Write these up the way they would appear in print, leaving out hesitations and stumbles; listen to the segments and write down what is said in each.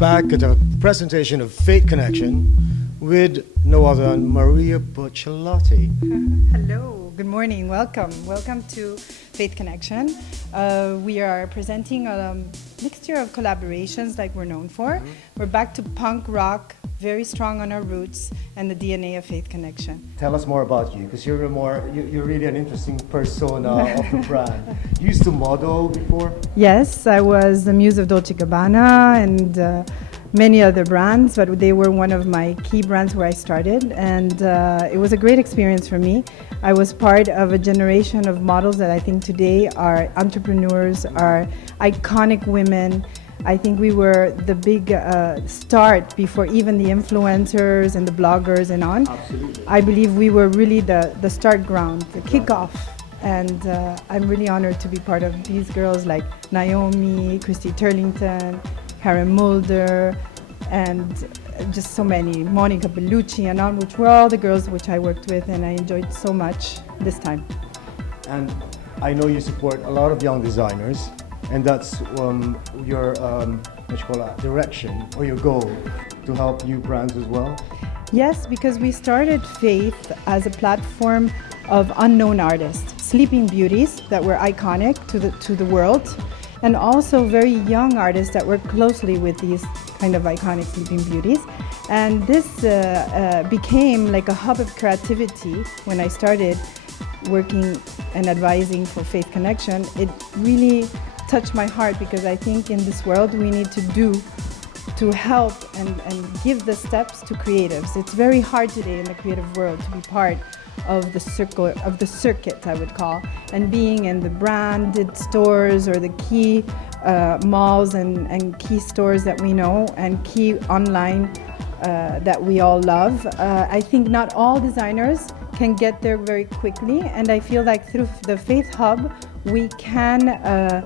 back at a presentation of Fate Connection with no other than Maria Buccelati. Hello, good morning, welcome. Welcome to Fate Connection. We are presenting a mixture of collaborations like we're known for. We're back to punk rock, very strong on our roots and the DNA of Fate Connection. Tell us more about you, because you're really an interesting persona of the brand. You used to model before? Yes, I was the muse of Dolce & Gabbana and many other brands, but they were one of my key brands where I started, and it was a great experience for me. I was part of a generation of models that I think today are entrepreneurs, are iconic women. I think we were the big start before even the influencers and the bloggers and on. Absolutely. I believe we were really the start ground, the kickoff. And I'm really honored to be part of these girls like Naomi, Christy Turlington, Karen Mulder, and just so many, Monica Bellucci and on, which were all the girls which I worked with, and I enjoyed so much this time. And I know you support a lot of young designers, and that's your direction or your goal to help you brands as well? Yes, because we started Faith as a platform of unknown artists, sleeping beauties that were iconic to the world, and also very young artists that work closely with these kind of iconic sleeping beauties. And this became like a hub of creativity when I started working and advising for Faith Connection. It really touched my heart, because I think in this world we need to help and give the steps to creatives. It's very hard today in the creative world to be part of the circuit, I would call, and being in the branded stores or the key malls and key stores that we know and key online that we all love. I think not all designers can get there very quickly, and I feel like through the Faith Hub we can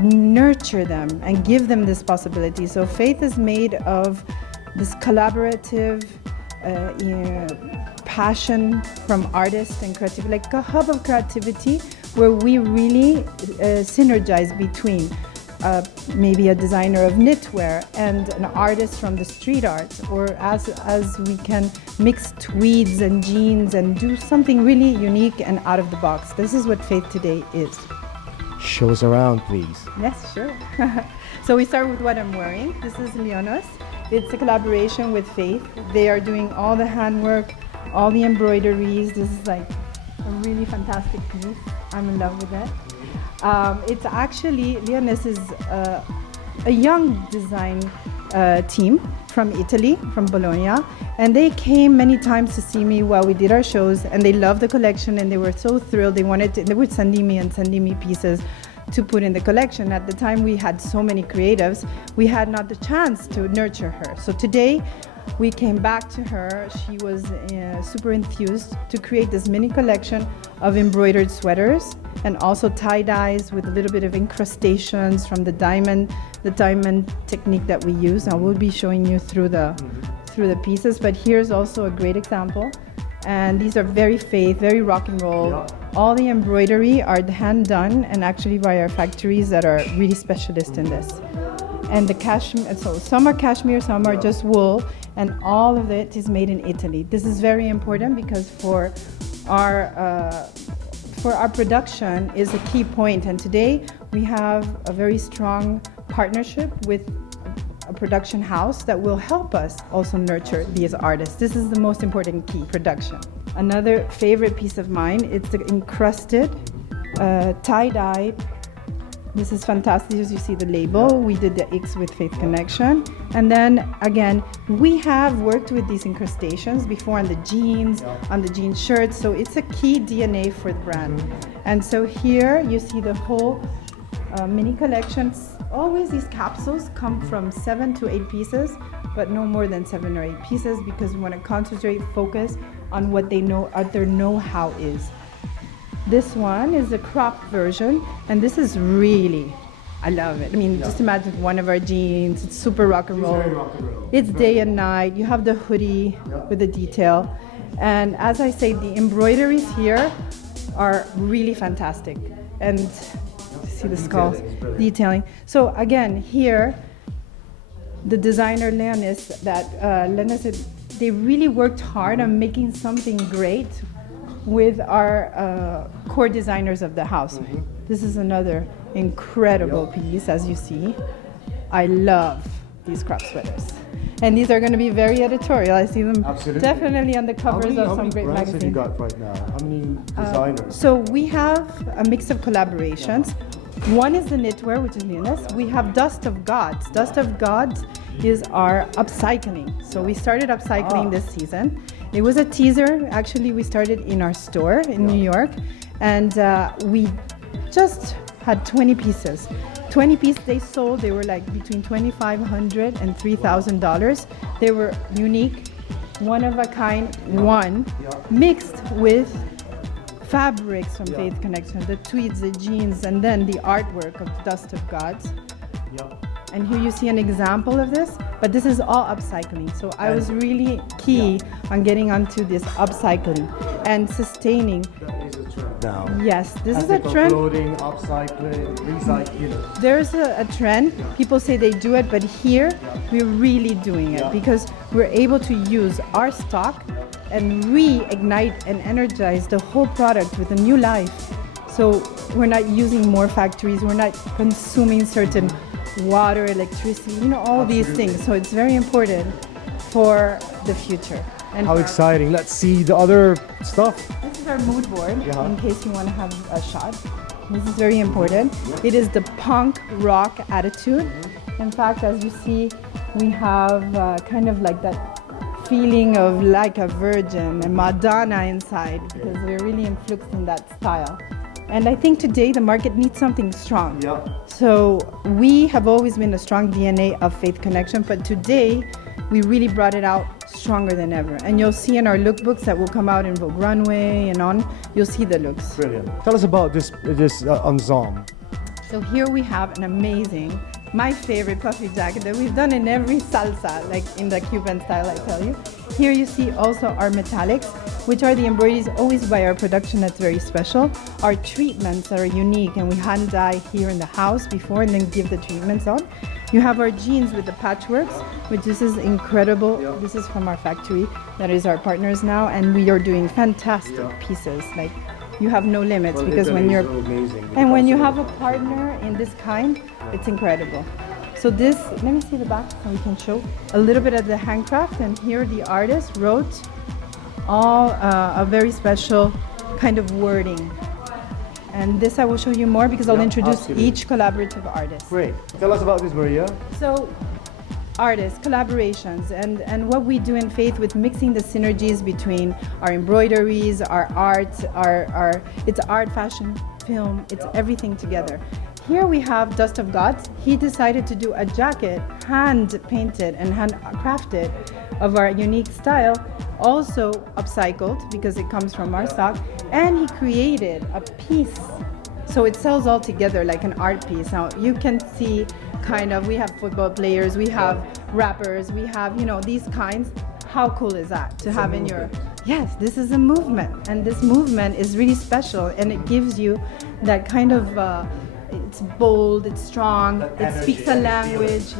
nurture them and give them this possibility. So Faith is made of this collaborative passion from artists and creativity, like a hub of creativity where we really synergize between maybe a designer of knitwear and an artist from the street art, or as we can mix tweeds and jeans and do something really unique and out of the box. This is what Faith today is. Show us around, please. Yes, sure. So we start with what I'm wearing. This is Leonos. It's a collaboration with Faith. They are doing all the handwork, all the embroideries. This is like a really fantastic piece. I'm in love with it. It's actually, Leonos is a young design team from Italy, from Bologna, and they came many times to see me while we did our shows, and they loved the collection and they were so thrilled. They were sending me pieces to put in the collection. At the time we had so many creatives, we had not the chance to nurture her. So today we came back to her. She was super enthused to create this mini collection of embroidered sweaters and also tie-dyes with a little bit of incrustations from the diamond technique that we use. I will be showing you through the pieces, but here's also a great example. And these are very Faith, very rock and roll. Yeah. All the embroidery are hand done and actually by our factories that are really specialists in this. And the cashmere, so some are cashmere, some are just wool, and all of it is made in Italy. This is very important because for our production is a key point. And today we have a very strong partnership with a production house that will help us also nurture these artists. This is the most important key, production. Another favorite piece of mine, it's the encrusted tie-dye. This is fantastic. As you see the label, we did the X with Faith Connection. And then again, we have worked with these incrustations before on the jeans, on the jean shirts. So it's a key DNA for the brand. And so here you see the whole mini collections. Always these capsules come from 7 to 8 pieces, but no more than 7 or 8 pieces, because we want to concentrate, focus on what they know, their know-how is. This one is a cropped version, and this is really, I love it. I mean, just imagine one of our jeans, it's super rock and roll. It's day and night. You have the hoodie with the detail. And as I say, the embroideries here are really fantastic. And see the skulls, detailing. So again, here, the designer Leonis, they really worked hard on making something great with our core designers of the house. This is another incredible piece, as you see. I love these crop sweaters. And these are going to be very editorial. I see them definitely on the covers of some great magazines. How many brands have you got right now? How many designers? So we have a mix of collaborations. One is the knitwear, which is Leonis. We have Dust of Gods. Dust of Gods is our upcycling. So we started upcycling this season. It was a teaser. Actually, we started in our store in New York, and we just had 20 pieces. 20 pieces they sold. They were like between $2,500 and $3,000. They were unique, one of a kind, mixed with fabrics from Faith Connection, the tweeds, the jeans, and then the artwork of Dust of Gods. And here you see an example of this, but this is all upcycling. So I was really key on getting onto this upcycling and sustaining. That is a trend now. Yes, this is a trend. Clothing, upcycling, recycling. There's a trend. People say they do it, but here we're really doing it because we're able to use our stock and reignite and energize the whole product with a new life. So we're not using more factories. We're not consuming certain water, electricity, all these things. So it's very important for the future. And how exciting. Let's see the other stuff. This is our mood board, in case you want to have a shot. This is very important. It is the punk rock attitude. In fact, as you see, we have kind of like that feeling of like a virgin and Madonna inside, because we're really influenced in that style. And I think today the market needs something strong. So we have always been a strong DNA of Faith Connection, but today we really brought it out stronger than ever. And you'll see in our lookbooks that will come out in Vogue Runway and on, you'll see the looks. Brilliant. Tell us about this ensemble. So here we have an amazing, my favorite puffy jacket that we've done in every salsa, like in the Cuban style, I tell you. Here you see also our metallics, which are the embroideries always by our production that's very special. Our treatments that are unique, and we hand dye here in the house before and then give the treatments on. You have our jeans with the patchworks, which this is incredible. This is from our factory that is our partners now, and we are doing fantastic pieces. Like, you have no limits, because when you're and when you have a partner in this kind, it's incredible. So this, let me see the back so we can show a little bit of the handcraft. And here the artist wrote all a very special kind of wording. And this I will show you more because I'll introduce each collaborative artist. Great. Tell us about this, Maria. So, artists, collaborations, and what we do in Faith with mixing the synergies between our embroideries, our art, it's art, fashion, film, it's everything together. Here we have Dust of Gods. He decided to do a jacket, hand painted and hand crafted of our unique style, also upcycled because it comes from our stock, and he created a piece. So it sells all together like an art piece. Now you can see we have football players, we have rappers, we have, these kinds. How cool is that to have in your... Yes, this is a movement, and this movement is really special, and it gives you that kind of, it's bold, it's strong, it speaks a language,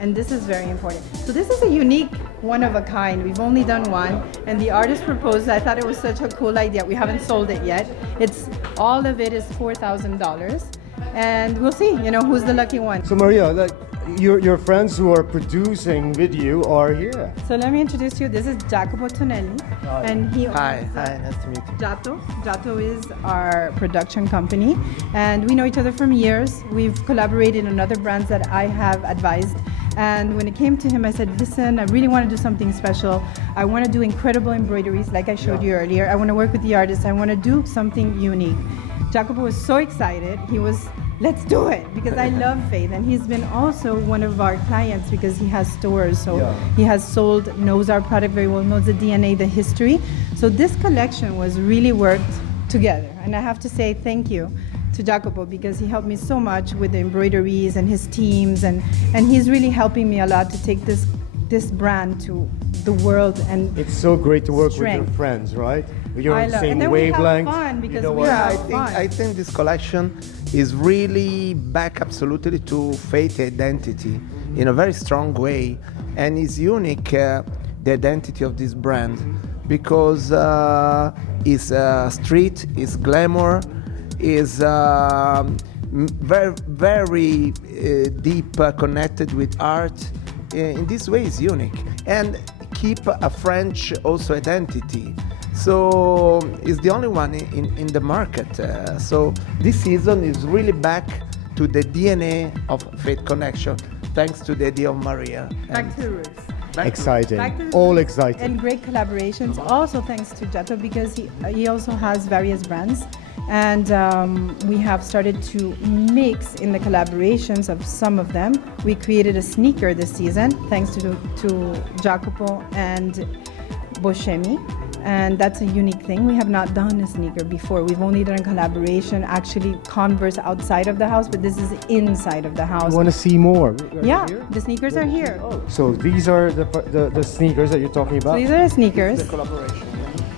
and this is very important. So this is a unique, one of a kind. We've only done one, and the artist proposed, I thought it was such a cool idea. We haven't sold it yet. All of it is $4,000, and we'll see, who's the lucky one. So Maria, your friends who are producing video are here. So let me introduce you. This is Jacopo Tonelli, and he Hi, nice to meet you. Jato is our production company, and we know each other from years. We've collaborated on other brands that I have advised, and when it came to him, I said, listen, I really want to do something special. I want to do incredible embroideries like I showed you earlier. I want to work with the artists. I want to do something unique. Jacopo was so excited. He was, let's do it, because I love Faith, and he's been also one of our clients because he has stores, so he has sold, knows our product very well, knows the DNA, the history. So this collection was really worked together, and I have to say thank you to Jacopo because he helped me so much with the embroideries and his teams, and he's really helping me a lot to take this brand to the world. And it's so great to work with your friends, right? You're on the same wavelength. I think this collection is really back absolutely to Faith identity. in a very strong way, and is unique, the identity of this brand, because it's street, it's glamour, is very, very deep connected with art. In this way is unique, and keep a French also identity. So it's the only one in the market. So this season is really back to the DNA of Faith Connection, thanks to the idea of Maria. Back to the roots. Exciting. Back to the All roots. exciting. And great collaborations, also thanks to Jacopo, because he also has various brands. And we have started to mix in the collaborations of some of them. We created a sneaker this season, thanks to Jacopo and Buccelati. And that's a unique thing. We have not done a sneaker before. We've only done a collaboration, actually Converse outside of the house, but this is inside of the house. You want to see more? Yeah, the sneakers are here. So these are the sneakers that you're talking about? So these are the sneakers. The collaboration.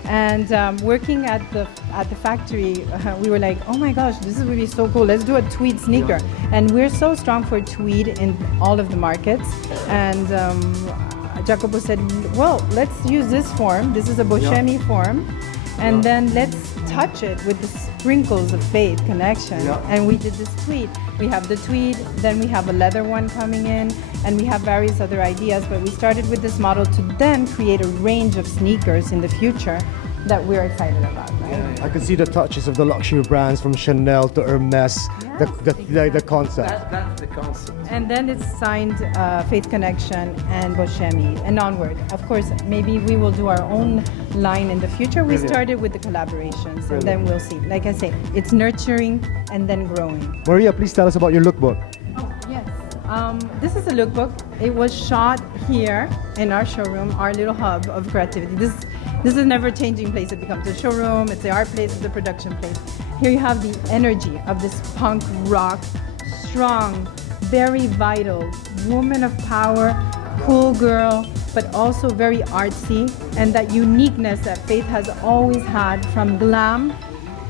And working at the factory, we were like, oh my gosh, this is really so cool. Let's do a tweed sneaker. And we're so strong for tweed in all of the markets. And Jacopo said, well, let's use this form. This is a Buccelati form. And then let's touch it with the sprinkles of Faith Connection. And we did this tweed. We have the tweed, then we have a leather one coming in, and we have various other ideas. But we started with this model to then create a range of sneakers in the future that we're excited about, right? I can see the touches of the luxury brands from Chanel to Hermes, the concept. That's the concept. And then it's signed Faith Connection and Buccelati and onward. Of course, maybe we will do our own line in the future. We started with the collaborations, and then we'll see. Like I say, it's nurturing and then growing. Maria, please tell us about your lookbook. Oh, yes. This is a lookbook. It was shot here in our showroom, our little hub of creativity. This is a never-changing place. It becomes a showroom, it's the art place, it's the production place. Here you have the energy of this punk rock, strong, very vital, woman of power, cool girl, but also very artsy, and that uniqueness that Faith has always had, from glam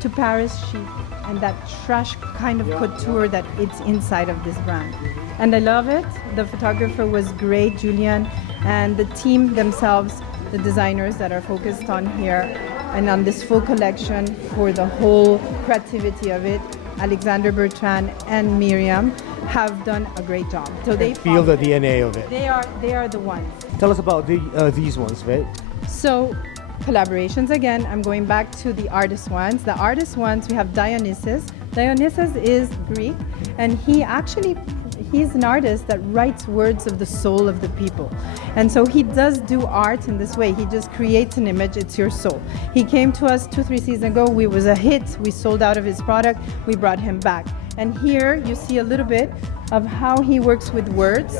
to Paris chic, and that trash kind of couture that it's inside of this brand. And I love it. The photographer was great, Julian, and the team themselves, the designers that are focused on here and on this full collection for the whole creativity of it, Alexander Bertrand and Miriam, have done a great job. So they feel the DNA of it. They are the ones. Tell us about these ones, right? So collaborations again. I'm going back to the artist ones. The artist ones, we have Dionysus. Dionysus is Greek, and he's an artist that writes words of the soul of the people. And so he does do art in this way. He just creates an image, it's your soul. He came to us 2-3 seasons ago. We was a hit. We sold out of his product. We brought him back. And here you see a little bit of how he works with words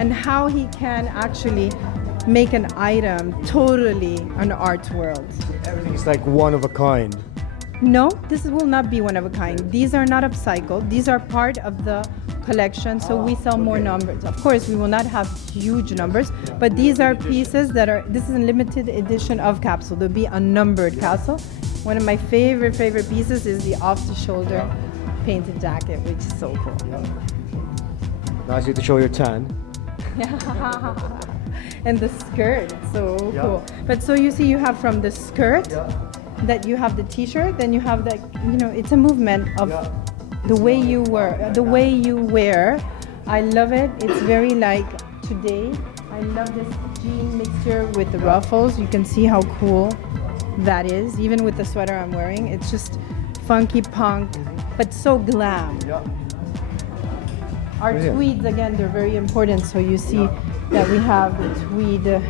and how he can actually make an item totally an art world. Everything's like one of a kind. No, this will not be one of a kind. These are not upcycled. These are part of the collection, so we sell more numbers. Of course, we will not have huge numbers, but these are pieces this is a limited edition of capsule. There'll be a numbered capsule. One of my favorite pieces is the off-the-shoulder painted jacket, which is so cool. Nice to show your tan. And the skirt, it's so cool. But so you see, you have from the skirt, that you have the t-shirt, then you have the, it's a movement of the way you wear. I love it. It's very like today. I love this jean mixture with the ruffles. You can see how cool that is. Even with the sweater I'm wearing, it's just funky punk, but so glam. Our tweeds, again, they're very important. So you see that we have the tweed.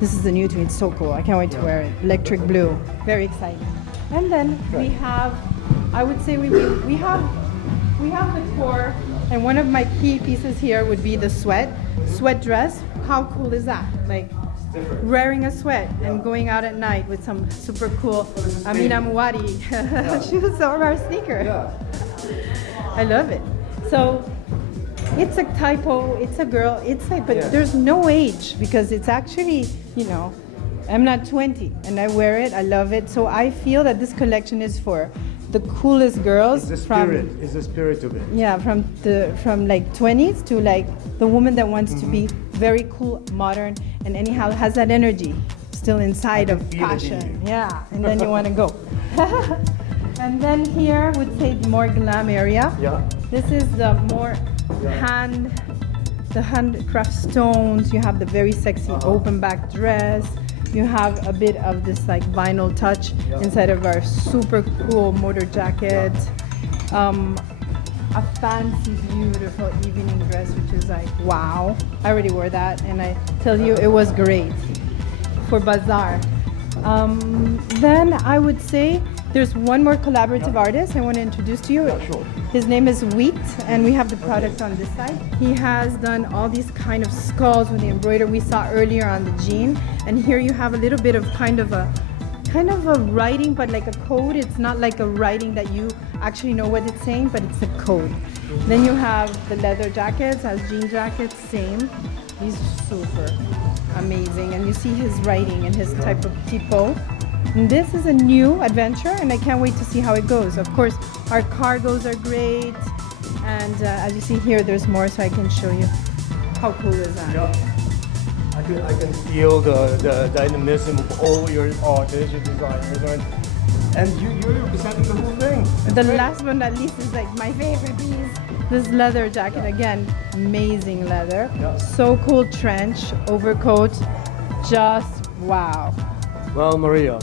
This is the new tweed, so cool. I can't wait to wear it. Electric blue, very exciting. And then we have, I would say we have the core, and one of my key pieces here would be the sweat dress. How cool is that? Like wearing a sweat and going out at night with some super cool Amina Muwadi shoes or our sneaker. I love it. So it's a typo, it's a girl, but there's no age, because it's actually, I'm not 20 and I wear it, I love it. So I feel that this collection is for the coolest girls It's the spirit of it. yeah, from like 20s to like the woman that wants to be very cool, modern, and anyhow has that energy still inside of feel it in passion. you. Yeah, and then you want to go. And then here would say the more glam area. Yeah. This is the more handcraft stones. You have the very sexy open back dress. You have a bit of this like vinyl touch inside of our super cool motor jacket. A fancy, beautiful evening dress, which is like, wow. I already wore that, and I tell you, it was great for bazaar. Then I would say there's one more collaborative artist I want to introduce to you. Sure. His name is Wheat, and we have the product on this side. He has done all these kind of skulls with the embroidery we saw earlier on the jean, and here you have a little bit of kind of a writing, but like a code. It's not like a writing that you actually know what it's saying, but it's a code. Then you have the leather jackets, as jean jackets, same. These are super amazing, and you see his writing and his type of typo. And this is a new adventure, and I can't wait to see how it goes. Of course, our cargos are great, and as you see here, there's more, so I can show you. How cool is that? Yeah. I can feel the dynamism of all your artists, your designers, and you're representing the whole thing. The last but not least is like my favorite piece. This leather jacket, again, amazing leather. Yeah. So cool trench, overcoat, just wow. Well, Maria,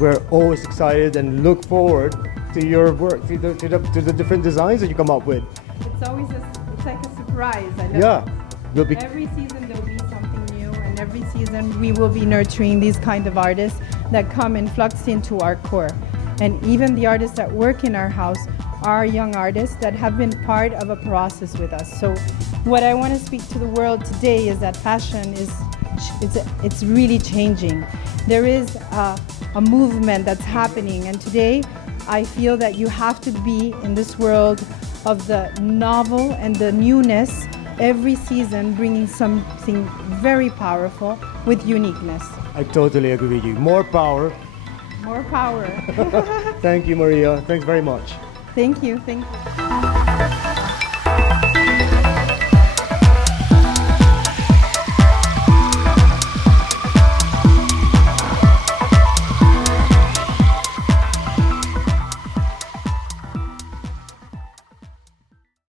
we're always excited and look forward to your work, to the different designs that you come up with. It's always it's like a surprise. I love Yeah. it. We'll be Every season there'll be something new, and every season we will be nurturing these kind of artists that come and flux into our core. And even the artists that work in our house are young artists that have been part of a process with us. So what I want to speak to the world today is that fashion it's really changing. There is a movement that's happening, and today I feel that you have to be in this world of the novel and the newness every season, bringing something very powerful with uniqueness. I totally agree with you. More power. More power. Thank you, Maria. Thanks very much. Thank you.